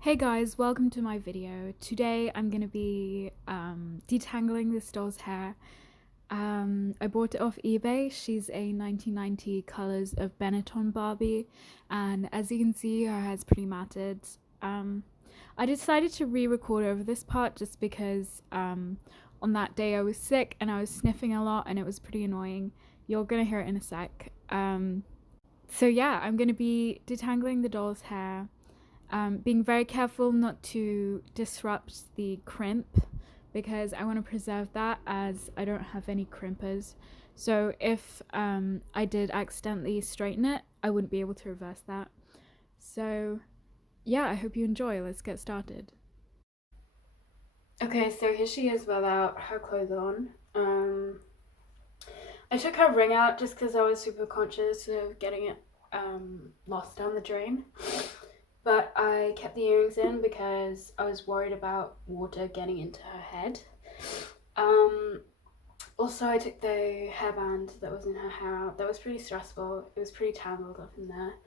Hey guys, welcome to my video. Today I'm going to be detangling this doll's hair. I bought it off eBay. She's a 1990 Colors of Benetton Barbie, and as you can see, her hair's pretty matted. I decided to re-record over this part just because on that day I was sick and I was sniffing a lot and it was pretty annoying. You're going to hear it in a sec. So yeah, I'm going to be detangling the doll's hair. Being very careful not to disrupt the crimp because I want to preserve that as I don't have any crimpers. So if I did accidentally straighten it, I wouldn't be able to reverse that. So yeah, I hope you enjoy. Let's get started. Okay, so here she is without her clothes on. I took her ring out just because I was super conscious of getting it lost down the drain. But I kept the earrings in because I was worried about water getting into her head. Also, I took the hairband that was in her hair out. That was pretty stressful. It was pretty tangled up in there.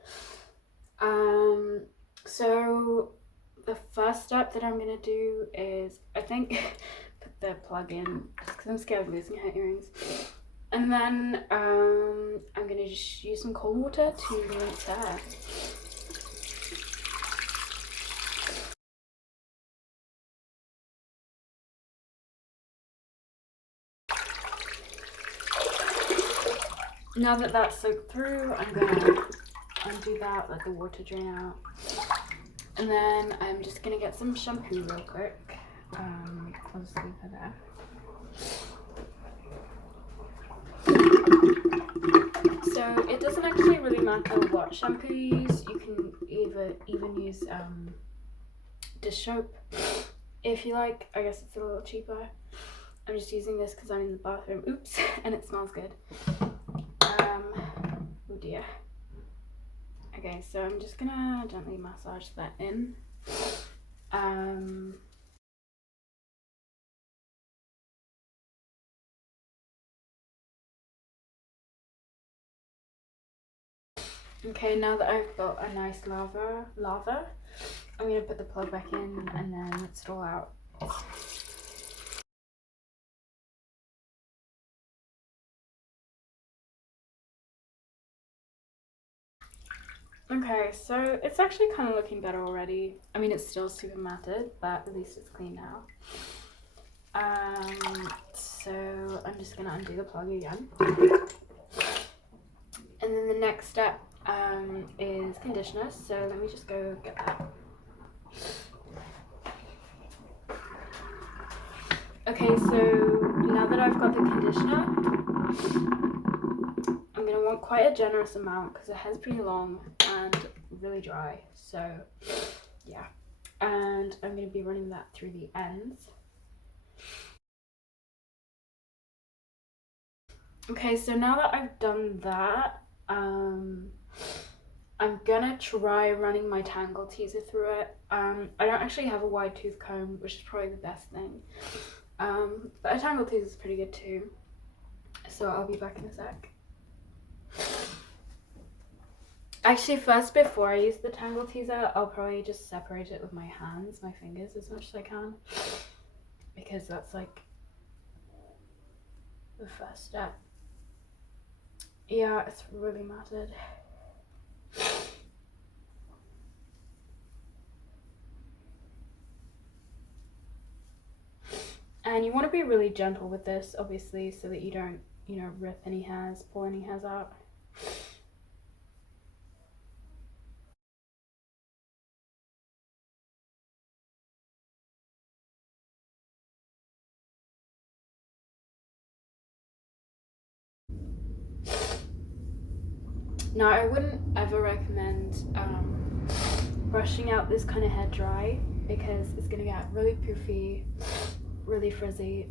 So the first step that I'm gonna do is, I think, put the plug in just because I'm scared of losing her earrings. And then I'm gonna just use some cold water to rinse her hair. Now that that's soaked through, I'm gonna undo that, let the water drain out. And then I'm just gonna get some shampoo real quick. I'll just leave her there. So it doesn't actually really matter what shampoo you use. You can even use dish soap if you like. I guess it's a little cheaper. I'm just using this because I'm in the bathroom. Oops, and it smells good. Oh dear. Okay, so I'm just gonna gently massage that in. Okay, now that I've got a nice lather, I'm gonna put the plug back in and then rinse it all out. Okay, so it's actually kind of looking better already. I mean, it's still super matted, but at least it's clean now. So I'm just gonna undo the plug again. And then the next step is conditioner, so let me just go get that. Okay, so now that I've got the conditioner, I'm gonna want quite a generous amount because her hair's pretty long and really dry, so yeah. And I'm gonna be running that through the ends. Okay, so now that I've done that, I'm gonna try running my tangle teaser through it. I don't actually have a wide tooth comb, which is probably the best thing. But a tangle teaser is pretty good too. So I'll be back in a sec. Actually, first, before I use the tangle teaser, I'll probably just separate it with my hands, my fingers, as much as I can. Because that's like the first step. Yeah, it's really matted. And you want to be really gentle with this, obviously, so that you don't, rip any hairs, pull any hairs out. Now, I wouldn't ever recommend brushing out this kind of hair dry because it's going to get really poofy, really frizzy.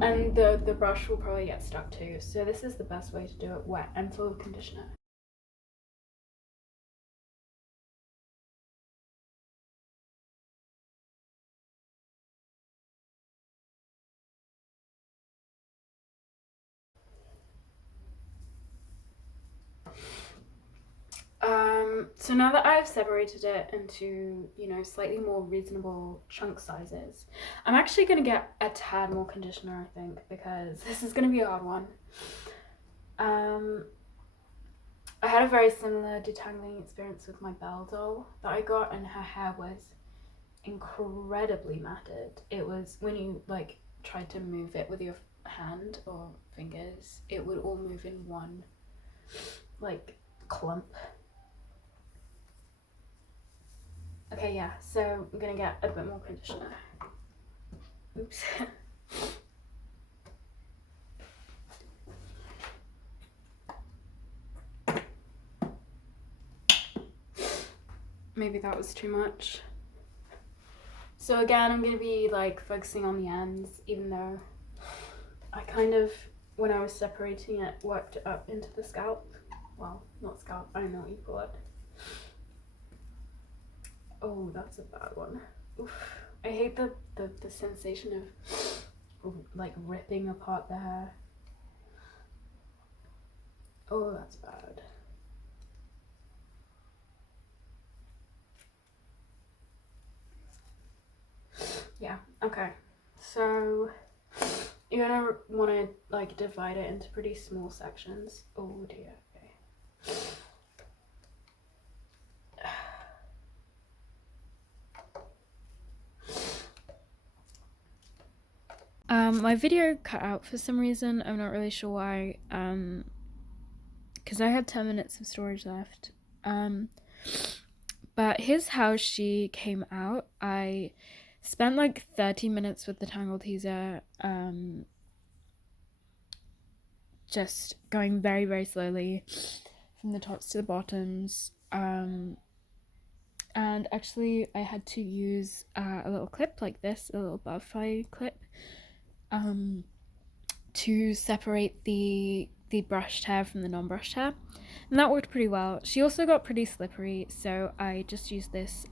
And the brush will probably get stuck too. So this is the best way to do it wet and full of conditioner. So now that I've separated it into, you know, slightly more reasonable chunk sizes, I'm actually going to get a tad more conditioner, I think, because this is going to be a hard one. I had a very similar detangling experience with my Belle doll that I got, and her hair was incredibly matted. It was when you like tried to move it with your hand or fingers, it would all move in one like clump. Okay, yeah, so I'm gonna get a bit more conditioner. Oops. Maybe that was too much. So again, I'm gonna be like focusing on the ends, even though I kind of, when I was separating it, worked it up into the scalp. Well, not scalp, I don't know what you call it. Oh, that's a bad one. Oof. I hate the sensation of like ripping apart the hair. Oh, that's bad. Yeah, okay. So you're gonna want to like divide it into pretty small sections. Oh dear, okay. My video cut out for some reason. I'm not really sure why. Because I had 10 minutes of storage left. But here's how she came out. I spent like 30 minutes with the Tangle Teaser, just going very, very slowly from the tops to the bottoms. And actually I had to use a little clip like this, a little butterfly clip, to separate the brushed hair from the non-brushed hair, and that worked pretty well. She also got pretty slippery, so I just used this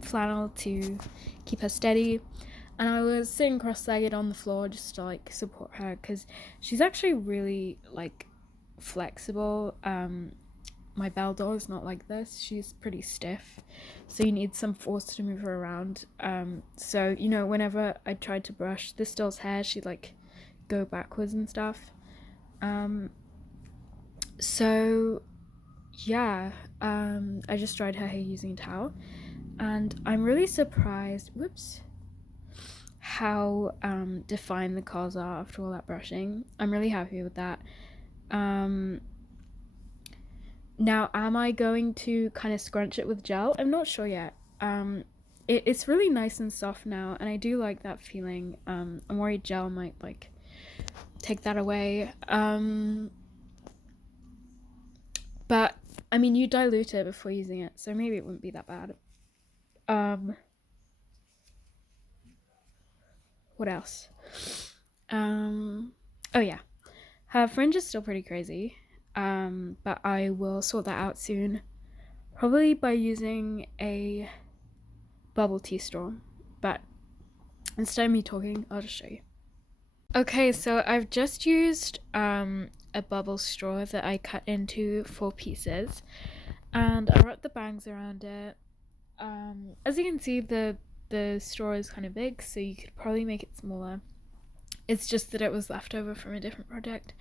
flannel to keep her steady, and I was sitting cross-legged on the floor just to like support her, because she's actually really like flexible. My Belle doll is not like this. She's pretty stiff, so you need some force to move her around. So you know, whenever I tried to brush this doll's hair, she'd like go backwards and stuff. So yeah, I just dried her hair using a towel, and I'm really surprised, how defined the curls are after all that brushing. I'm really happy with that. Now, am I going to kind of scrunch it with gel? I'm not sure yet. It's really nice and soft now, and I do like that feeling. I'm worried gel might like take that away. But I mean, you dilute it before using it, so maybe it wouldn't be that bad. What else? Oh yeah, her fringe is still pretty crazy. But I will sort that out soon, probably by using a bubble tea straw. But instead of me talking, I'll just show you. Okay, so I've just used a bubble straw that I cut into 4 pieces, and I wrapped the bangs around it. As you can see, the straw is kind of big, so you could probably make it smaller. It's just that it was left over from a different project.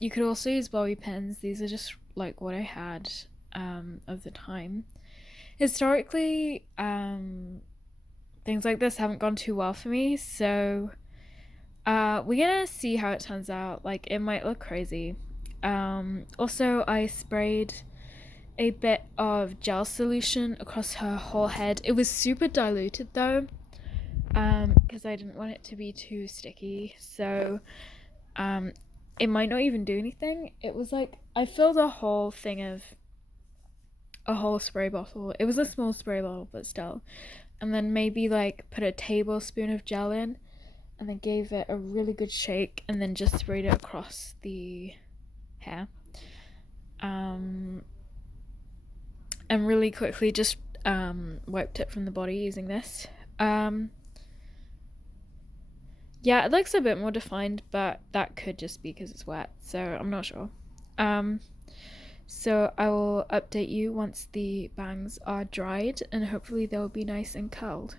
You could also use bobby pins. These are just like what I had of the time. Historically, things like this haven't gone too well for me, so we're gonna see how it turns out. Like, it might look crazy. Also, I sprayed a bit of gel solution across her whole head. It was super diluted though, because I didn't want it to be too sticky, so it might not even do anything. It was like I filled a whole thing of a whole spray bottle. It was a small spray bottle, but still. And then maybe like put a tablespoon of gel in, and then gave it a really good shake, and then just sprayed it across the hair. And really quickly just wiped it from the body using this. Yeah, it looks a bit more defined, but that could just be because it's wet, so I'm not sure. So I will update you once the bangs are dried, and hopefully they'll be nice and curled.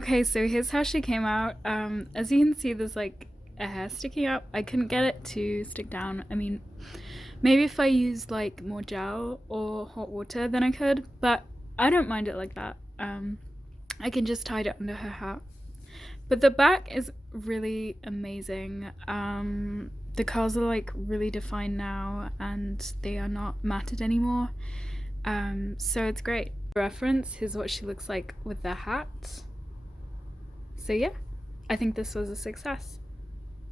Okay, so here's how she came out. As you can see, there's like a hair sticking out. I couldn't get it to stick down. I mean, maybe if I used like more gel or hot water, then I could, but I don't mind it like that. I can just tie it under her hat. But the back is really amazing. The curls are like really defined now, and they are not matted anymore. So it's great. Reference, here's what she looks like with the hat. So yeah, I think this was a success.